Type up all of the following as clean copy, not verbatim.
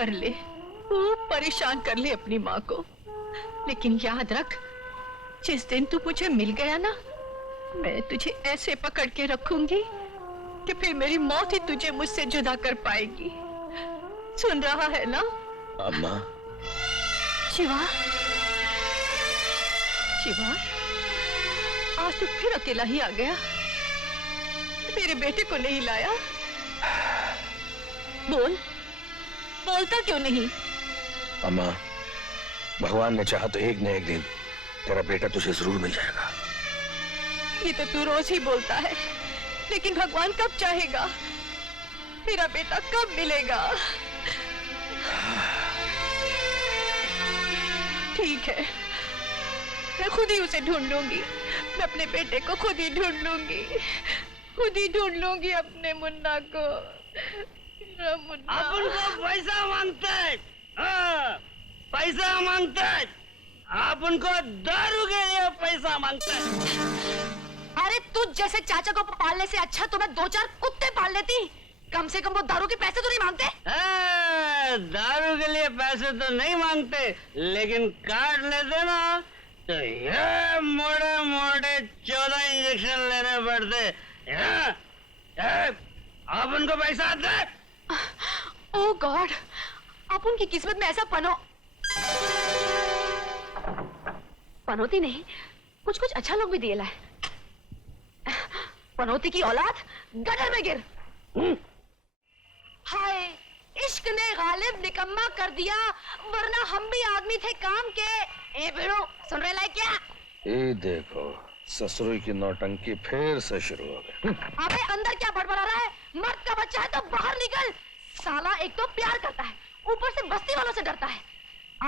कर ले, खूब परेशान कर ले अपनी माँ को, लेकिन याद रख, जिस दिन तू मुझे मिल गया ना, मैं तुझे ऐसे पकड़ के रखूंगी कि फिर मेरी मौत ही तुझे मुझसे जुदा कर पाएगी। सुन रहा है ना? अम्मा। शिवा, शिवा, आज तू फिर अकेला ही आ गया, मेरे बेटे को नहीं लाया। बोल, बोलता क्यों नहीं? अम्मा, भगवान ने चाहा तो एक न एक दिन तेरा बेटा तुझे जरूर मिल जाएगा। ये तो तू रोज ही बोलता है, लेकिन भगवान कब चाहेगा? मेरा बेटा कब मिलेगा? ठीक है, मैं खुद ही उसे ढूंढ लूंगी। मैं अपने बेटे को खुद ही ढूंढ लूंगी, खुद ही ढूंढ लूंगी अपने मुन्ना को। अपन को पैसा मांगते हैं, पैसा मांगते हैं, अपन को दारू के लिए पैसा मांगते हैं। अरे तू जैसे चाचा को पालने से अच्छा तो मैं 2-4 कुत्ते पाल लेती। कम से कम वो दारू के पैसे तो नहीं मांगते। दारू के लिए पैसे तो नहीं मांगते, लेकिन काट लेते ना तो ये मोटे मोटे 14 इंजेक्शन लेने पड़ते। अपन को पैसा दे। ओह गॉड, अपन की किस्मत में ऐसा पनौती नहीं, कुछ कुछ अच्छा लोग भी दिए लाए। पनौती की औलाद गटर में गिर। हाय, इश्क ने गालिब निकम्मा कर दिया, वरना हम भी आदमी थे काम के। ए भिड़ो, सुन रहे लायक क्या? ये देखो, ससुर की नौटंकी फिर से शुरू हो गई। अबे अंदर क्या बड़बड़ा रहा है? मर्द का बच्चा है तो बाहर निकल। साला एक तो प्यार करता है, ऊपर से बस्ती वालों से डरता है।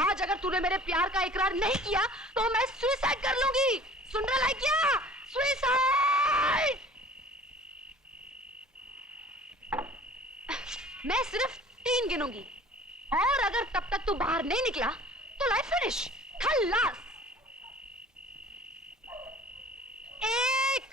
आज अगर तूने मेरे प्यार का इकरार नहीं किया तो मैं सुसाइड कर लूंगी। सुन रहा है क्या? सुसाइड। मैं सिर्फ 3 गिनूंगी, और अगर तब तक तू बाहर नहीं निकला तो लाइफ फिनिश, खल्लास। 1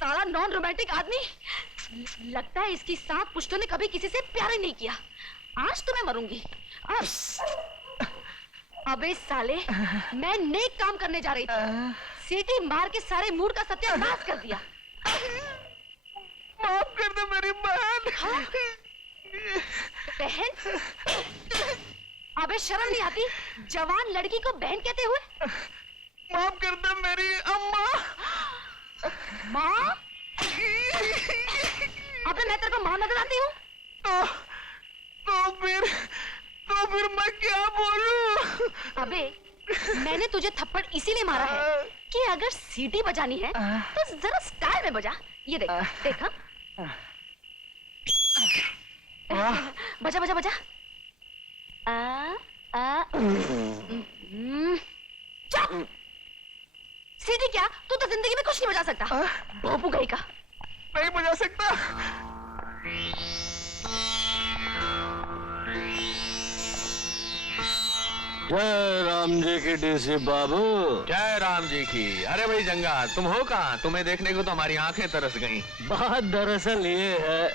साला नॉन रोमांटिक आदमी। लगता है इसकी 7 पुश्तों ने कभी किसी से प्यार ही नहीं किया। आज तो मैं मरूंगी। अबे साले, मैं नेक काम करने जा रही थी, सीटी मार के सारे मूड का सत्यानाश कर दिया। माफ कर दे मेरी बहन। हाँ? बहन? अबे शर्म नहीं आती जवान लड़की को बहन कहते हुए? माफ कर दे मेरी अम्मा। माँ? अबे मैं तेरे को माँ नजर आती हूँ? तो फिर मैं क्या बोलूं? अबे मैंने तुझे थप्पड़ इसीलिए मारा है कि अगर सीटी बजानी है तो जरा स्टाइल में बजा। ये देख, देखा? बजा बजा बजा। चुप! सीटी क्या? तू तो जिंदगी में कुछ नहीं बजा सकता। भोपू गई का। नहीं बजा सकता। जय राम जी की डीसी बाबू। जय राम जी की। अरे भाई जंगा, तुम हो कहाँ? तुम्हें देखने को तो हमारी आंखें तरस गईं। बात दरअसल ये है,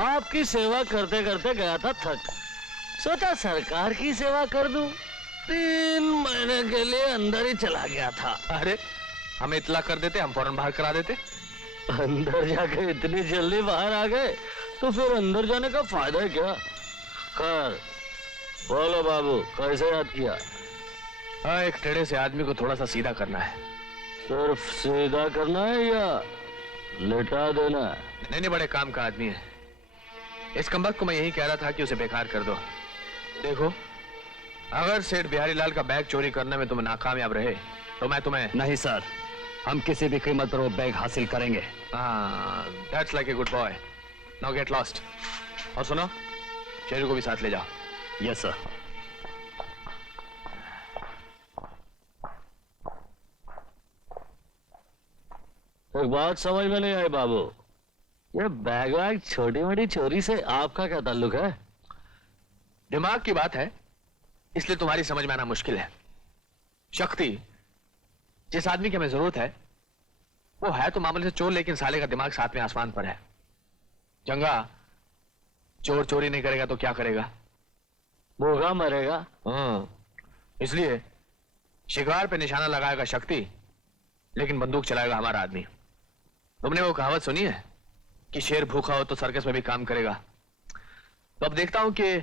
आपकी सेवा करते करते गया था थक, सोचा सरकार की सेवा कर दूं। 3 महीने के लिए अंदर ही चला गया था। अरे हमें इतला कर देते, हम फौरन बाहर करा देते। अंदर जाके इतनी जल्दी बाहर आ गए तो फिर अंदर जाने का फायदा है क्या? खैर बोलो बाबू, कैसे याद किया? हाँ, एक टेढ़े से आदमी को थोड़ा सा सीधा करना है। सिर्फ सीधा करना है या लेटा देना है? नहीं नहीं, बड़े काम का आदमी है। इस कमबख्त को मैं यही कह रहा था कि उसे बेकार कर दो। देखो, अगर सेठ बिहारी लाल का बैग चोरी करने में तुम नाकामयाब रहे तो मैं तुम्हें... नहीं सर, हम किसी भी कीमत पर वो बैग हासिल करेंगे। हाँ, that's like a good boy. Now get lost. और सुनो, शेरू को भी साथ ले जाओ। Yes sir. एक बात समझ में नहीं आई बाबू, ये बैग वैग छोटी मोटी चोरी से आपका क्या ताल्लुक है? दिमाग की बात है, इसलिए तुम्हारी समझ में आना मुश्किल है। शक्ति, जिस आदमी की हमें जरूरत है वो है तो मामले से चोर, लेकिन साले का दिमाग सातवें आसमान पर है। जंगा, चोर चोरी नहीं करेगा तो क्या करेगा? भूखा मरेगा। इसलिए शिकार पे निशाना लगाएगा शक्ति, लेकिन बंदूक चलाएगा हमारा आदमी। तुमने वो कहावत सुनी है कि शेर भूखा हो तो सर्कस में भी काम करेगा? तो अब देखता हूं कि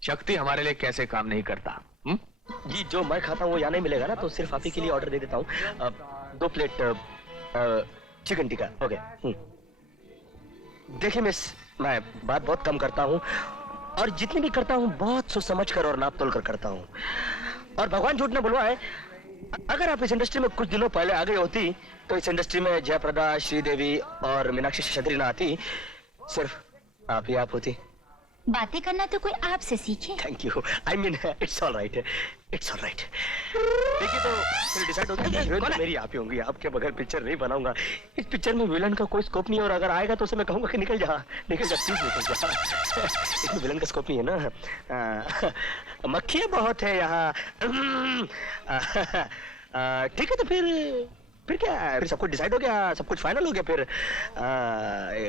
शक्ति हमारे लिए कैसे काम नहीं करता। जी, जो मैं खाता हूँ वो यहाँ नहीं मिलेगा ना, तो सिर्फ आप ही के लिए ऑर्डर दे देता हूँ। 2 प्लेट चिकन टिक्का। ओके। देखिए मिस, मैं बात बहुत कम करता हूँ और जितनी भी करता हूँ बहुत सोच समझ कर और नाप तोल कर करता हूँ। और भगवान झूठ न बुलवाए, अगर आप इस इंडस्ट्री में कुछ दिनों पहले आ गई होती तो इस इंडस्ट्री में जयप्रदा, श्रीदेवी और मीनाक्षी शेषाद्री ना आती, सिर्फ आप ही आप होती। बातें करना तो कोई आपसे सीखे। Thank you. I mean it's all right, it's all right. देखिए तो फिर डिसाइड हो गया हीरोइन तो मेरी आप ही होंगी। आपके बगैर पिक्चर नहीं बनाऊंगा। इस पिक्चर में विलन का कोई स्कोप नहीं है और अगर आएगा तो उसे मैं कहूंगा कि निकल जा प्लीज निकल जा। इसमें विलन का स्कोप नहीं है ना। मक्खियाँ बहुत है यहाँ। ठीक है तो फिर क्या है? फिर सब कुछ डिसाइड हो गया, सब कुछ फाइनल हो गया। फिर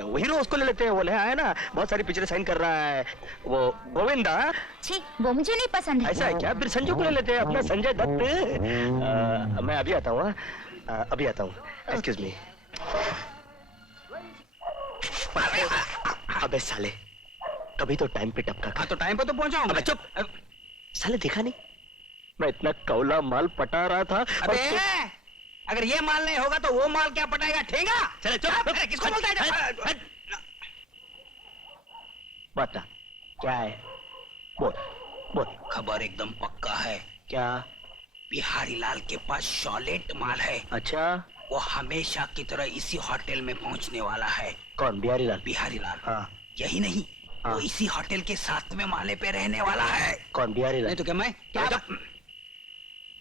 वो हीरो उसको ले लेते हैं। वो ले आया ना, बहुत सारी पिक्चरें साइन कर रहा है वो गोविंदा। छी, वो मुझे नहीं पसंद है। ऐसा है क्या? फिर संजू को ले लेते हैं, अपना संजय दत्त। मैं अभी आता हूँ। अभी आता हूँ। Excuse me. अबे साले, कभी तो टाइम पे टपका। तो टाइम पे तो पहुंचा हूँ। चुप साले, देखा नहीं मैं इतना कौला माल पटा रहा था। अगर ये माल नहीं होगा तो वो माल क्या पटाएगा? ठेंगा। चले चुप। किसको बोलता है? बता क्या है? बोल बोल। खबर एकदम पक्का है। क्या? बिहारी लाल के पास शॉलेट माल है। अच्छा, वो हमेशा की तरह इसी होटल में पहुंचने वाला है। कौन? बिहारी लाल? बिहारी लाल। हाँ। यही नहीं, वो इसी होटल के 7वें माले पे रहने वाला है। कौन? बिहारी लाल? नहीं तो क्या मैं क्या?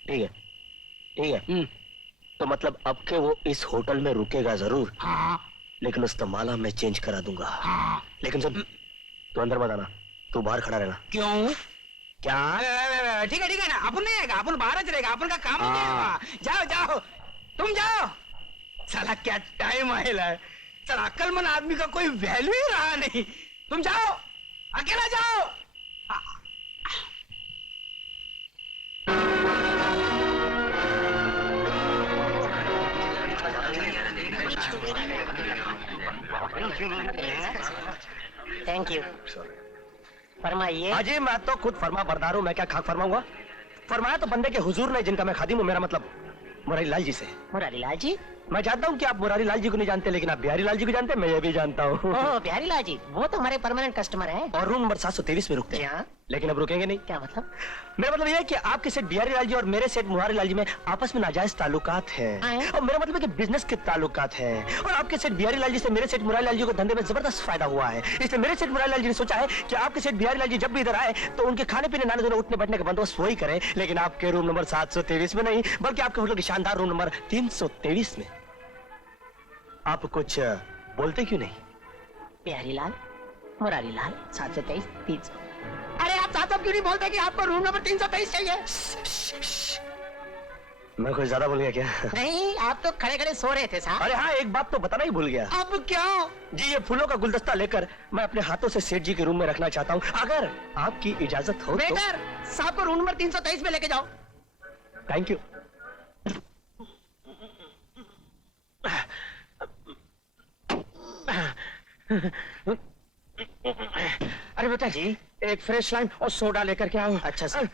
ठीक है, ठीक है। तो मतलब अब के वो इस होटल में रुकेगा जरूर। हाँ। लेकिन उसका माला मैं चेंज करा दूंगा। हाँ। लेकिन सुन, तू अंदर मत आना, तू बाहर खड़ा रहना। क्यों? क्या? ठीक है ना, अपन नहीं आएगा, अपन बाहर रहेगा, अपन का काम हो जाएगा। जाओ जाओ, तुम जाओ। साला क्या टाइम आएला है। साला अक्लमंद आदमी का कोई वैल्यू ही रहा नहीं। तुम जाओ, अकेला जाओ। Thank you. फरमाइए। अजी मैं तो खुद फरमा बरदार हूँ, मैं क्या खाक फरमाऊंगा? फरमाया तो बंदे के हुजूर ने, जिनका मैं खादिम हूँ। मेरा मतलब मुरारी लाल जी से। मुरारी लाल जी? मैं जानता हूँ कि आप मुरारी लाल जी को नहीं जानते, लेकिन आप बिहारी लाल जी को जानते हैं। मैं ये भी जानता हूँ। ओह, बिहारी लाल जी, वो तो हमारे परमानेंट कस्टमर हैं। और रूम नंबर 723 में रुकते हैं। लेकिन अब रुकेंगे नहीं। क्या मतलब? मेरा मतलब यह है कि आपके सेठ बिहारी लाल जी और मेरे सेठ मुरारी लाल जी में आपस में नाजायज ताल्लुकात हैं। और मेरा मतलब है कि बिजनेस के ताल्लुकात हैं। और आपके सेठ बिहारी लाल जी से मेरे सेठ मुरारी लाल जी को धंधे में जबरदस्त फायदा हुआ है। इसलिए मेरे सेठ मुरारी लाल जी ने सोचा है कि आपके सेठ बिहारी लाल जी जब भी इधर आए तो उनके खाने पीने, नाने दोनों उठने बैठने का बंदोबस्त वही करें, लेकिन आपके रूम नंबर 723 में नहीं, बल्कि आपके होटल के शानदार रूम नंबर 323 में। आप कुछ बोलते क्यों नहीं? बिहारी लाल, मुरारी लाल, 723, 300। अरे आप साहब क्यों नहीं बोलते कि आपको रूम नंबर 323 चाहिए? मैं कुछ ज्यादा भूल गया क्या? नहीं, आप तो खड़े खड़े सो रहे थे साहब। अरे हाँ, एक बात तो बताना ही भूल गया। अब क्या? जी, ये फूलों का गुलदस्ता लेकर मैं अपने हाथों से सेठ जी के रूम में रखना चाहता हूँ, अगर आपकी इजाजत हो। बेटर, साहब को रूम नंबर 323 में लेके जाओ। Thank you. अरे बेटा जी, एक फ्रेश लाइम और सोडा लेकर के आओ। अच्छा सर।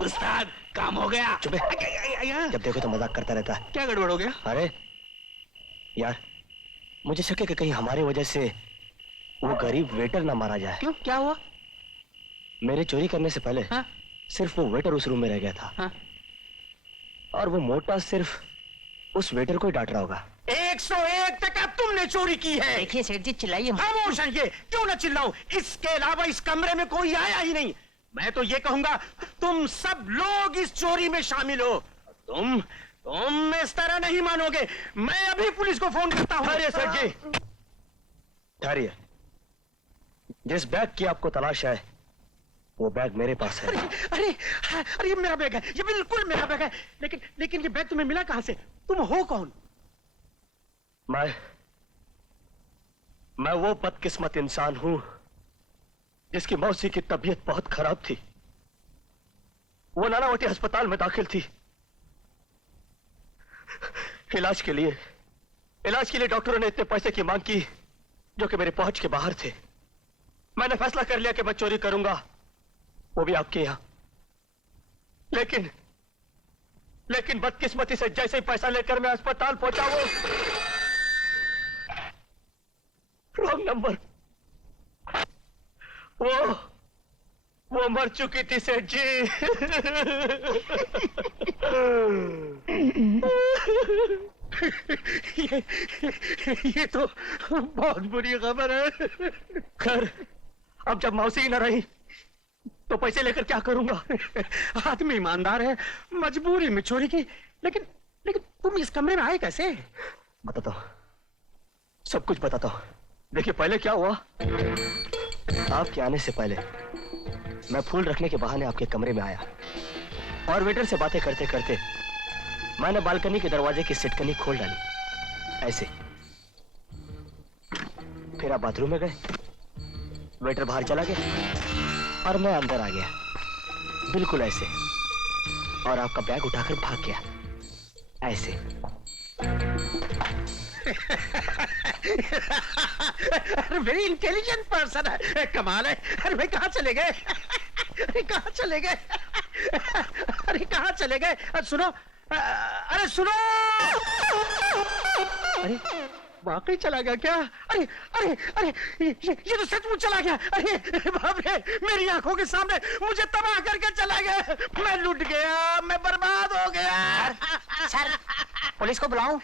उस्ताद, काम हो गया। चुप है। जब देखो तो मजाक करता रहता है। क्या गड़बड़ हो गया? अरे यार, मुझे शक है कि कहीं हमारी वजह से वो गरीब वेटर ना मारा जाए। क्यों, क्या हुआ? मेरे चोरी करने से पहले सिर्फ वो वेटर उस रूम में रह गया था। हाँ? और वो मोटा सिर्फ उस वेटर को ही डांट रहा होगा। 101% तुमने चोरी की है। देखिए सेठ जी चिल्लाइए मत। खामोश रहिए, क्यों ना चिल्लाऊं? इसके अलावा इस कमरे में कोई आया ही नहीं। मैं तो ये कहूंगा तुम सब लोग इस चोरी में शामिल हो। तुम इस तरह नहीं मानोगे। मैं अभी पुलिस को फोन करता हूं। अरे सर जी, ठहरिए। जिस बैग की आपको तलाश है वो बैग मेरे पास है। अरे अरे ये मेरा बैग है, ये बिल्कुल मेरा बैग है। लेकिन ये बैग तुम्हें मिला कहां से? तुम हो कौन? मैं वो बदकिस्मत इंसान हूं जिसकी मौसी की तबीयत बहुत खराब थी। वो नानावटी अस्पताल में दाखिल थी। इलाज के लिए डॉक्टरों ने इतने पैसे की मांग की जो कि मेरे पहुंच के बाहर थे। मैंने फैसला कर लिया कि मैं चोरी करूंगा, वो भी आपके यहां। लेकिन बदकिस्मती से जैसे ही पैसा लेकर मैं अस्पताल पहुंचा, वो रॉन्ग नंबर। वो मर चुकी थी सेठ जी। ये तो बहुत बुरी खबर है। खैर, अब जब मौसी ही न रही तो पैसे लेकर क्या करूंगा? आदमी ईमानदार है, मजबूरी में चोरी की। लेकिन तुम इस कमरे में आए कैसे? बताता हूं, सब कुछ बताता हूं। देखिए, पहले क्या हुआ, आपके आने से पहले मैं फूल रखने के बहाने आपके कमरे में आया और वेटर से बातें करते करते मैंने बालकनी के दरवाजे की सिटकनी खोल डाली, ऐसे। फिर आप बाथरूम में गए, वेटर बाहर चला गया और मैं अंदर आ गया, बिल्कुल ऐसे। और आपका बैग उठाकर भाग गया, ऐसे। वेरी इंटेलिजेंट पर्सन है, कमाल है। अरे भाई कहाँ चले गए? अरे कहाँ चले गए? अरे कहाँ चले गए? सुनो, अरे सुनो! अरे वाकई चला गया क्या? अरे अरे अरे ये तो सचमुच चला गया। अरे बाप रे, मेरी आंखों के सामने मुझे तबाह करके चला गया। मैं लुट गया, मैं बर्बाद हो गया। सर, पुलिस को बुलाऊं?